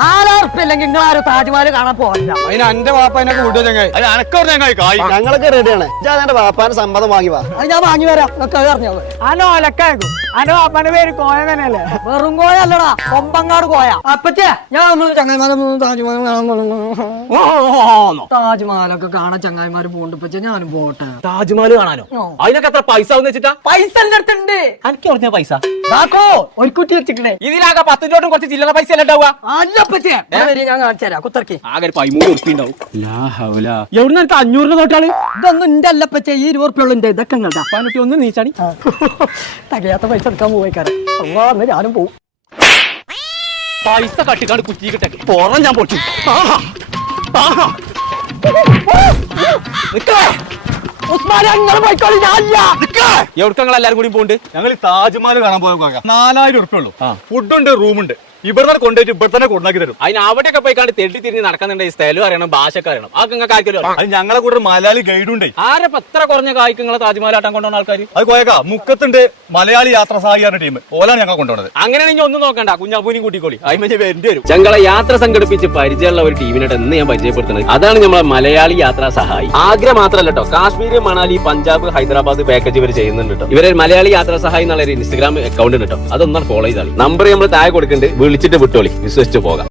4,000 നിങ്ങൾ ആരും താജ്മഹൽ കാണാൻ പോകില്ല. അതിന് എന്റെ വാപ്പ അതിനൊക്കെ വിട്ടു ചങ്ങായി. അത് അനക്കോട് ചങ്ങായി കായ് ഞങ്ങളൊക്കെ റെഡിയാണ്. എന്റെ വാപ്പാന്റെ സമ്മതം വാങ്ങി വാ. അത് ഞാൻ വാങ്ങി വരാം. ഒക്കെ അറിഞ്ഞോ അനോ അലക്കാക്കും. അനോ അപ്പന്റെ പേര് കോയ തന്നെയല്ലേ? വെറും കോയ അല്ലടാ, കൊമ്പങ്ങാട് കോയ. അപ്പച്ചേ ഞാൻ ചങ്ങായിമാരൊന്നും താജ്മഹൽ കാണാൻ താജ്മഹലൊക്കെ കാണാൻ ചങ്ങായിമാര് പോകണ്ട. ഇപ്പച്ചേ ഞാനും പോട്ടെ. താജ്മഹൽ കാണാനോ? അതിനൊക്കെ എത്ര പൈസ വെച്ചിട്ടാ? പൈസ എന്റെ അടുത്തുണ്ട്. എനിക്ക് പറഞ്ഞ പൈസ ഇതാക്കോ ഒരു കുറ്റി വെച്ചിട്ടില്ലേ? ഇതിലാകെ 10 രൂപ കുറച്ച് ചില്ലറ പൈസ അല്ല ഉണ്ടാവുക. അല്ല അപ്പച്ചേ, ഞാൻ കാണിച്ചു തരാം. കുത്തർക്കി ആകെ 13 ഉറുപ്പിക ഉണ്ടാവും. എവിടെ നിന്ന് 500 നോട്ടാള്? ഇതൊന്നും എന്റെ അല്ല അപ്പച്ചേ, ഈ 20 ഉറുപ്പിക ഉണ്ട്. ഇതൊക്കെ ഇങ്ങോട്ടാ. ഒന്ന് നീച്ചാണി തകയാത്ത പൈസ എടുക്കാൻ പോയിക്കാരൻ. അന്ന് ഞാനും പോവും. പൈസ കട്ടിക്കാണ്ട് കുറ്റി കിട്ടെ പോറാൻ ഞാൻ പൊട്ടി. എവിടക്കങ്ങൾ എല്ലാരും കൂടി പോണ്ട്? ഞങ്ങൾ താജ്മഹൽ കാണാൻ പോയ 4000 ഉറുപ്പ ഉള്ളൂ. ഫുഡുണ്ട്, റൂമുണ്ട്. ഇവിടെ കൊണ്ടുപോയിട്ട് ഇവിടെ തന്നെ കൊണ്ടാക്കി തരും. അതിന് അവിടെയൊക്കെ പോയിക്കാണ്ട് തെണ്ടി തിരിഞ്ഞ് നടക്കുന്നുണ്ട്. ഈ സ്ഥലം അറിയണം, ഭാഷയൊക്കെ അറിയണം. അതൊക്കെ നിങ്ങൾക്ക് ആർക്കും അത് ഞങ്ങളെ കൂടെ ഒരു മലയാളി ഗൈഡുണ്ട്. ആരപ്പ എത്ര കുറഞ്ഞ കായ്ക്ക് നിങ്ങളെ താജ്മഹലാട്ടം കൊണ്ടുവന്ന ആൾക്കാർ? അത് കോയക്ക മുക്കത്തുണ്ട് മലയാളി യാത്രാ സഹായിക്കുന്ന ടീം. ഓലാണ് ഞങ്ങൾ കൊണ്ടുപോകുന്നത്. അങ്ങനെയാണെങ്കിൽ ഒന്നും നോക്കണ്ട, കുഞ്ഞാപ്പൂനും കൂട്ടിക്കോളി. അതിന് വരേണ്ടി വരും. ഞങ്ങളെ യാത്ര സംഘടിപ്പിച്ച് പരിചയമുള്ള ഒരു ടീമിനായിട്ട് എന്ന് ഞാൻ പരിചയപ്പെടുത്തുന്നത് അതാണ് നമ്മളെ മലയാളി യാത്രാ സഹായി. ആഗ്ര മാത്രമല്ല കേട്ടോ, കാശ്മീർ, മണാലി, പഞ്ചാബ്, ഹൈദരാബാദ് പാക്കേജ് ഇവർ ചെയ്യുന്നുണ്ട് കേട്ടോ. ഇവരെ മലയാളി യാത്രാ സഹായി എന്നുള്ള ഒരു ഇൻസ്റ്റാഗ്രാം അക്കൗണ്ട് ഉണ്ട് കേട്ടോ. അതൊന്നും ഫോളോ ചെയ്താൽ നമ്പർ നമ്മൾ താഴെ കൊടുക്കുന്നുണ്ട്. വിളിച്ചിട്ട് വിട്ടോളി, വിശ്വസിച്ച് പോകാം.